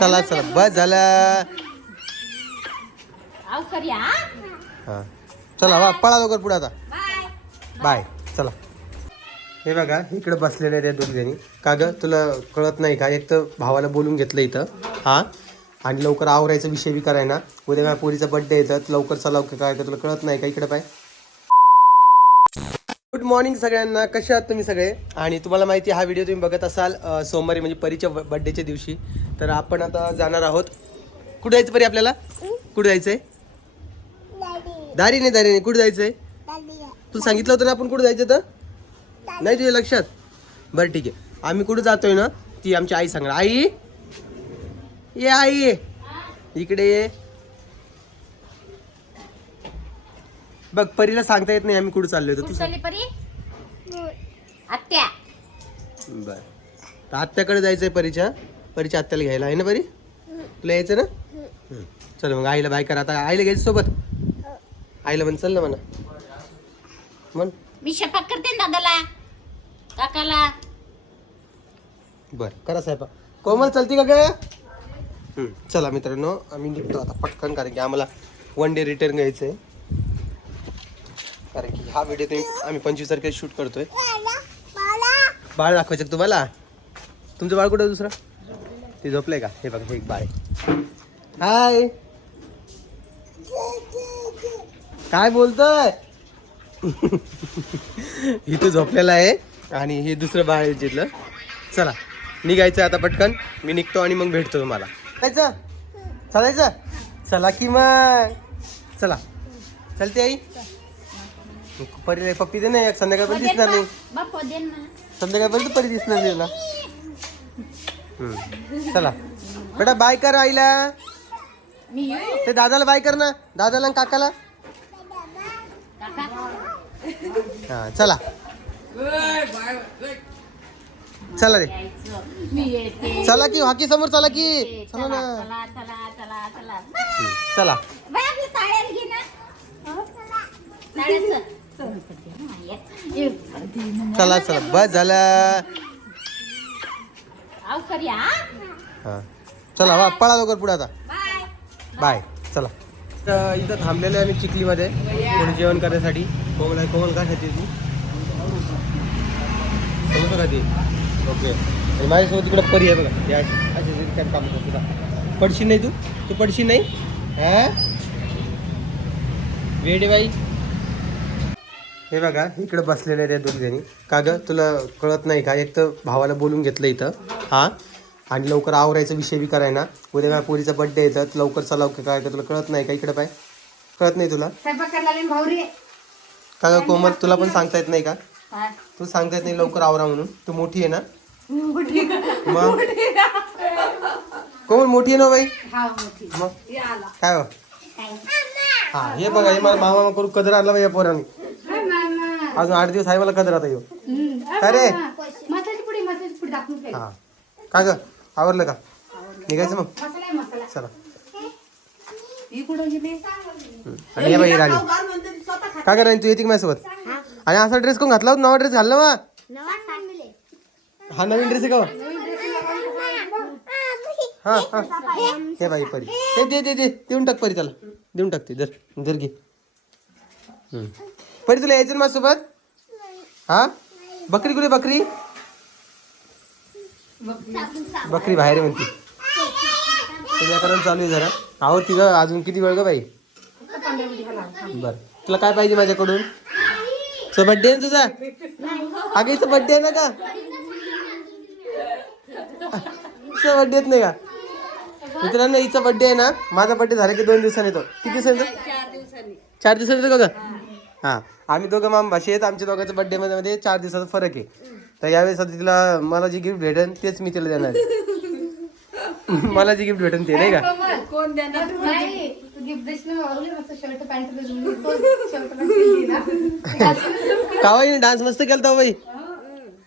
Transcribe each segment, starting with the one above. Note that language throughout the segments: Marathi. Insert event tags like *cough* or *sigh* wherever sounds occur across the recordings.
चला चला. बस झालं. हा? चला वा पळा लवकर पुढे आता. बाय. बाय. चला. हे बघा इकडे बसलेले आहेत दोन जणी. का ग तुला कळत नाही का? एक तर भावाला बोलून घेतलं इथं हा? आणि लवकर आवरायचा विषय बी कराय ना उद्या माझ्या पोरीचा बर्थडे येतात लवकर चला काय का तुला कळत नाही का? इकडे पाय. गुड मॉर्निंग सगळ्यांना. कसे आहात तुम्ही सगळे? आणि तुम्हाला माहिती आहे, हा व्हिडिओ तुम्ही बघत असाल सोमवारी म्हणजे परीच्या बर्थडेच्या दिवशी. तर आपण आता जाणार आहोत. कुठे जायचं परी आपल्याला? कुठे जायचंय? दारीने नाही कुठे जायचंय? तू सांगितलं होतं ना आपण कुठे जायचं तर? नाही तुझ्या लक्षात? बरं ठीक आहे. आम्ही कुठे जातोय ना ती आमची आई सांगणार. आई? ये आई ये. इकडे ये. बघ परीला सांगता येत नाही आम्ही कुठे चाललोय तर तू सांग कुठली परी? आत्या. बर. तर आत्याकडे जायचंय परीच्या. परीच्या आत्याला घ्यायला. आहे ना परी? तुला यायचं ना. चल मग आईला बाय कर. आता आईला घ्यायचं सोबत? आईला म्हण चल ना म्हणा. म्हण. मी शपथ करते ना दादाला. काकाला. बर करा साहेब. कोमल चलती का काय हं, चला मित्रांनो आम्ही निघतो आता पटकन कारण की आम्हाला वन डे रिटर्न घ्यायचं आहे कारण की हा व्हिडिओ तुम्ही आम्ही पंचवीस तारखेला शूट करतोय. बाळ दाखवायचं तुम्हाला? तुमचं बाळ कुठं दुसरं? ते झोपलंय का? हे बघा हे एक बाळ हाय काय बोलतोय? *laughs* इथं झोपलेला आहे आणि हे दुसरं बाळ आहे तिथलं चला निघायचं आता पटकन. मी निघतो आणि मग भेटतो तुम्हाला. चालायचं? चालायचं? चला की मग. चला. चलते आई. परी पप्पी दे ना एक संध्याकाळपर्यंत दिसणार नाही. ना. संध्याकाळपर्यंत परी दिसणार नाही तुला. चला. बेटा बाय कर आईला. ते दादाला बाय कर ना. दादाला आणि काकाला. काका? हा चला. चला रे. चला की हॉकी समोर चला की. चला ना. चला चला. चला चला. बस झालं. हा? चला वा पळा लवकर पुढे आता. बाय. बाय. चला. तर इथं थांबलेले आहे आम्ही चिखलीमध्ये. थोडं जेवण करण्यासाठी. कोमल आहे कोमल काय खाते तू समोसा खाते ओके. आणि माझ्यासोबत तिकडे परी आहे बघा. या अशी- काय काम करते. तुला पडशी नाही तू? तू पडशी नाही? हा? वेडे बाई. हे बघा इकडे बसलेले आहेत दोघी जणी का ग तुला कळत नाही का? एक तर भावाला बोलून घेतलं इथं. हा? आणि लवकर आवरायचा विषय बी कराय ना उद्या माझ्या पोरीचा बर्थडे येतात लवकर चला काय का तुला कळत नाही का इकडे पाय? कळत नाही तुला? का ग कोमल तुला पण सांगता येत नाही का? तू सांगता येत नाही लवकर आवरा म्हणून. तू मोठी आहे ना? मग? कोमल मोठी आहे ना बाई? मग? काय हो? हा हे बघा हे मला मामा करू कदर आणला बाई या पोराने. अजून आठ दिवस आहे मला कदर आता येऊ अरे मसाल्याची पुडी मसाल्याची पुडी दाखवून काय हा. का ग? आवरलं का? निघायचं मग? मसाला आहे मसाला. चला. ही कुठं गेली? हम्म. आणि हे बाई राणी का राणी तू येते का माझ्यासोबत? आणि असा ड्रेस कोण घातला होता? नवा ड्रेस घालला वा? हा नवीन ड्रेस आहे का वा? हा हा. हे बाई परी. हे दे दे दे. देऊन टाक परी त्याला. देऊन टाक ते. जर जर घे. हम्म. परी तुला यायचं ना माझ्यासोबत? हा? बकरी कुठे बकरी? बकरी बाहेर आहे तुझ्याकडून चालू आहे जरा. आहो तिथं अजून किती वेळ ग बाई? बर. तुला काय पाहिजे माझ्याकडून? सो बड्डे आहे ना तुझा? अगं इथं बड्डे आहे ना का? सो बड्डे येत नाही का? मित्रांनो हिचा बड्डे आहे ना? माझा बड्डे झाला की दोन दिवसांनी येतो किती दिवसांनी चार दिवसांनी. येतो का हा. आम्ही दोघं माम भाषे आहेत आमच्या दोघांच्या बड्डे मध्ये चार दिवसाचा फरक आहे. तर यावेळेस आता तिला मला जे गिफ्ट भेटेल तेच मी तिला देणार आहे. *laughs* मला जे गिफ्ट भेटेल ते नाही का? नाही तू गिफ्ट देशील ना मागवली मस्त शर्ट पॅन्ट शर्ट कावाई डान्स मस्त केलता हो बाई.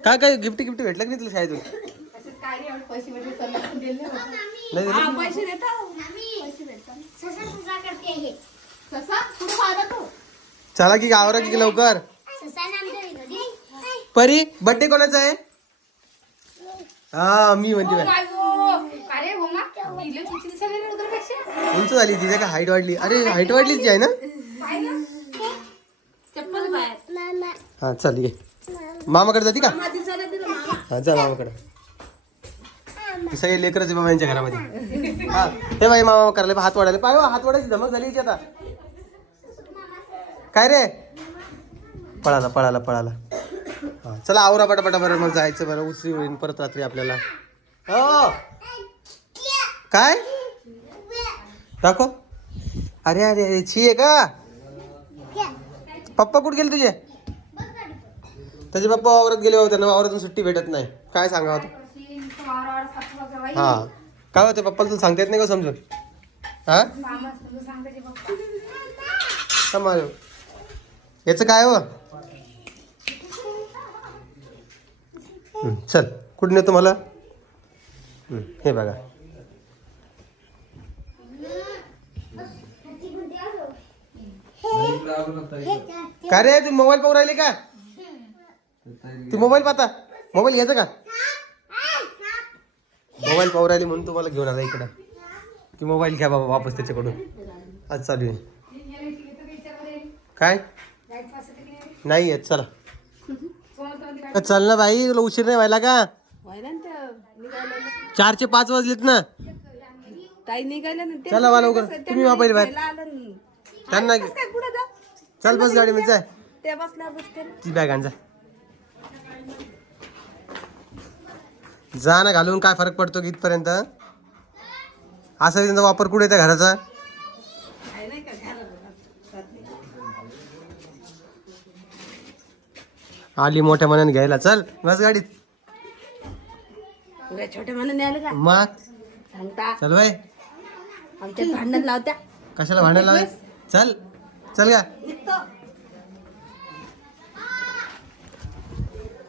काय काय गिफ्ट गिफ्ट भेटलं की नाही तुला शाळेतून? काय नाही एवढे पैसे भेटले सर दिले नाही दिलं? कसा कुठे पाहता तू? चला की आवरा की लवकर. परी बड्डे कोणाचा आहे? हा मी म्हणते उंच झाली तिथे का हाईट वाढली. अरे हाईट वाढलीच आहे ना? हा चल ये. मामाकडे जाते का? हा जा मामाकडे. सगळे लेकरच बाबा यांच्या घरामध्ये. हा ते बाई मामा करायला हात वाढायला. पाय हो, हात वाढायची धमक झाली आता. काय रे? पळाला पळाला पळाला. हा चला आवरा पटापटा बरं मग जायचं बरं उचली होईल परत रात्री आपल्याला. हो. काय? दाखव. अरे अरे अरे छी आहे का? पप्पा कुठे गेले तुझे? त्याचे पप्पा वावरात गेले होते त्यांना वावरातून सुट्टी भेटत नाही. काय सांगा होतं हा. काय होतं पप्पाला तुला सांगता येत नाही का समजून? हा? समाज याचं काय हो? चल कुठून येतो मला? हे बघा. काय रे तू मोबाईल पाहू राहिली का? तू मोबाईल पाहता? मोबाईल घ्यायचा का? मोबाईल पाहू राहिली म्हणून तुम्हाला घेऊन आला इकडं. की मोबाईल घ्या बाबा वापस त्याच्याकडून. आज चालू आहे. काय? नाही येत चला. चल ना बाई तुला उशीर नाही व्हायला का? चारचे पाच वाजलेत ना. ताई निघाल्या ना चला वा लवकर तुम्ही वा पहिले बाहेर. त्यांना चल बस गाडी मध्ये जाय बसते ती बॅग आण जा. जा ना घालून काय फरक पडतो की इथपर्यंत? असा त्यांचा वापर कुठे त्या घराचा? आली मोठ्या मनाने घ्यायला. चल बस गाडीत. छोट्या मला न्यायला का? मग? सांगता. चल बाय आमच्या भांडण लावत्या. कशाला भांडायला लावले? चल चल का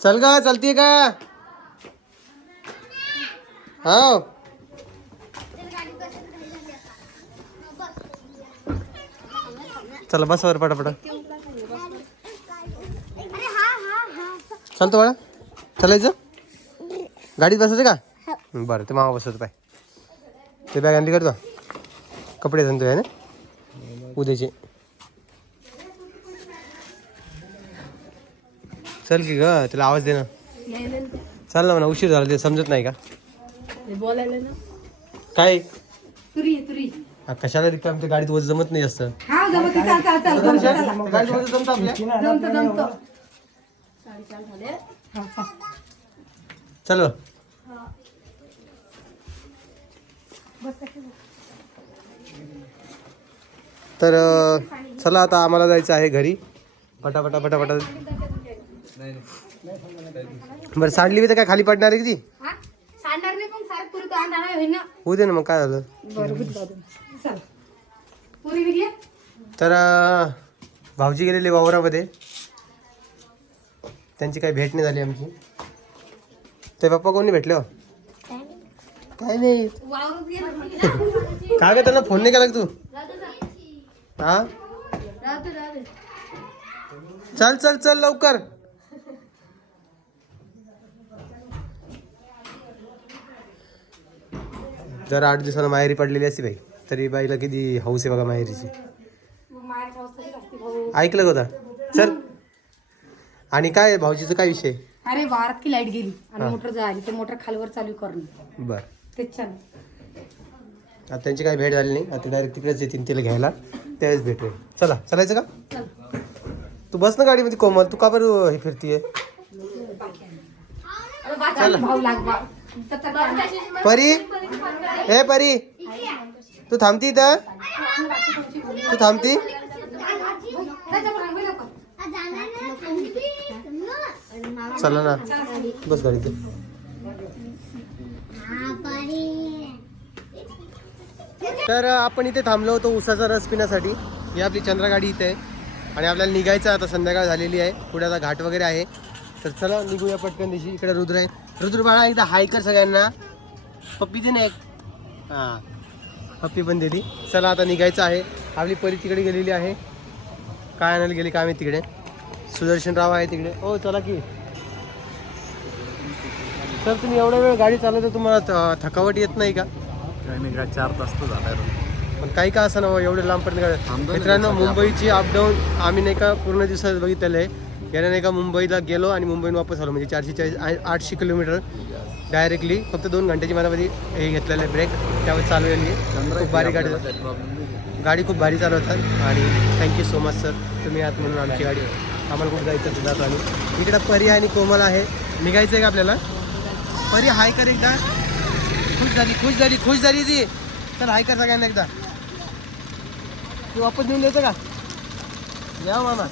चल का चलतीये का हो चला बस वर पटापटा. चालतो बाळा. चालायचं गाडीत बसायचं का? बरं ते मामा बसवतो पाय. ते बॅग आणली करतो कपडे धंदो आहे ना? उद्याचे. चल की ग त्याला आवाज दे ना. चाल ना म्हणा उशीर झाला ते समजत नाही का? हे बोलायला ना. काय? तुरी तुरी. हा, कशाला रिकाम? ते गाडीत वज जमत नाही जास्त. हा जमत चाल चाल चाल जमतं, चला. गाडीत वज जमतं आपल्या? जमतं जमतं. साडेचार झाले हा, हा. चल. तर चला आता आम्हाला जायचं आहे घरी. पटापटा पटापटा. बरं सांडली बी तर काय खाली पडणार आहे की ती? हा? सांडणार नाही पण सारं पुरी तो आणणार होईल ना. होऊ दे ना मग काय झालं? तर भाऊजी गेलेले वावरामध्ये. त्यांची काही भेट नाही झाली आमची. ते पप्पा कोणी भेटले हो? काय नाही. काय ग त्यांना फोन नाही केला का तू? हा? चल चल चल लवकर. जर आठ दिवसाला माहेरी पडलेली असती बाई. तरी बाईला किती हौस आहे बघा माहेरीची. ऐकलं का होता? चल. आणि काय भाऊजीचं काय विषय? अरे वारात की लाइट गेली. आणि मोटर झाली ते मोटर खालवर चालू करणं बर. तेच छान आता त्यांची काही भेट झाली नाही. आता डायरेक्ट तिकडेच येतील तिला घ्यायला. त्यावेळेस भेटेल चला चलायचं का? तू बस ना गाडीमध्ये कोमल. तू का बरं हे फिरतीये? भाऊ? परी? हे परी. तू थांबती इथं? तू थांबती त्याच्यामुळे आम्ही लवकर. चला ना. बस गाडीत तर आपण इथे थांबलो होतो उसाचा रस पिण्यासाठी. ही आपली चंद्रा गाडी इथे आहे. आणि आपल्याला निघायचं आता संध्याकाळ झालेली आहे. पुढे आता घाट वगैरे आहे. तर चला निघूया पटकन दिवशी इकडे रुद्र आहे. रुद्र बाळा एकदा हाय कर सगळ्यांना. पप्पी दे ना एक. हां. पप्पी पण दिली चला आता निघायचं आहे. आपली परी तिकडे गेलेली आहे. काय आणायला गेली? काय मी तिकडे? सुदर्शन राव आहे तिकडे. हो चला की. सर तुम्ही एवढा वेळ गाडी चालवता तुम्हाला थकावट येत नाही का? नाही काय चार तास तर झाला पण काही का असं ना एवढे लांबपर्यंत गाडी मित्रांनो मुंबईची अपडाऊन आम्ही नाही का पूर्ण दिवसात बघितलेलं आहे. याने नाही का मुंबईला गेलो आणि मुंबईहून वापस आलो म्हणजे चारशे चाळीस आ- आठशे किलोमीटर डायरेक्टली फक्त दोन घंट्याची मनामध्ये हे घेतलेलं आहे ब्रेक त्यावर चालवलेली आहे खूप भारी गाडी गाडी खूप भारी चालवतात आणि थँक्यू सो मच सर तुम्ही आहात म्हणून आमची गाडी. आम्हाला कुठं जायचं जातो आणि इकडं परी आणि कोमल आहे. निघायचं आहे का आपल्याला? परी हाय कर एकदा. खुश झाली खुश झाली खुश झाली ती. तर हाय कर सगळ्यांना एकदा. तू वापस देऊन द्यायचं का? या मामा.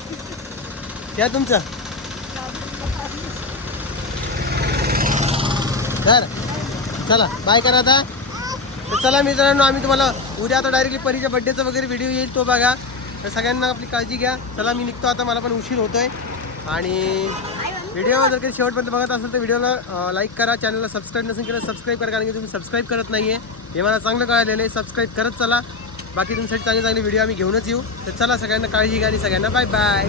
या तुमचं. तर चला बाय करा आता. तर चला मित्रांनो आम्ही तुम्हाला उद्या आता डायरेक्टली परीच्या बड्डेचा वगैरे व्हिडिओ येईल तो बघा. तर सगळ्यांना आपली काळजी घ्या. चला मी निघतो आता. मला पण उशीर होतोय. आणि व्हिडिओ जर काही शेवटपर्यंत बघत असेल तर व्हिडिओला लाईक करा चॅनलला सबस्क्राईब नसेल केलं सबस्क्राईब करा कारण की तुम्ही सबस्क्राईब करत नाही आहे हे मला चांगलं कळालेलं आहे सबस्क्राईब करत चला। बाकी तुमच्यासाठी चांगले चांगले व्हिडिओ आम्ही घेऊनच येऊ। तर चला सगळ्यांना काळजी घ्या आणि सगळ्यांना बाय बाय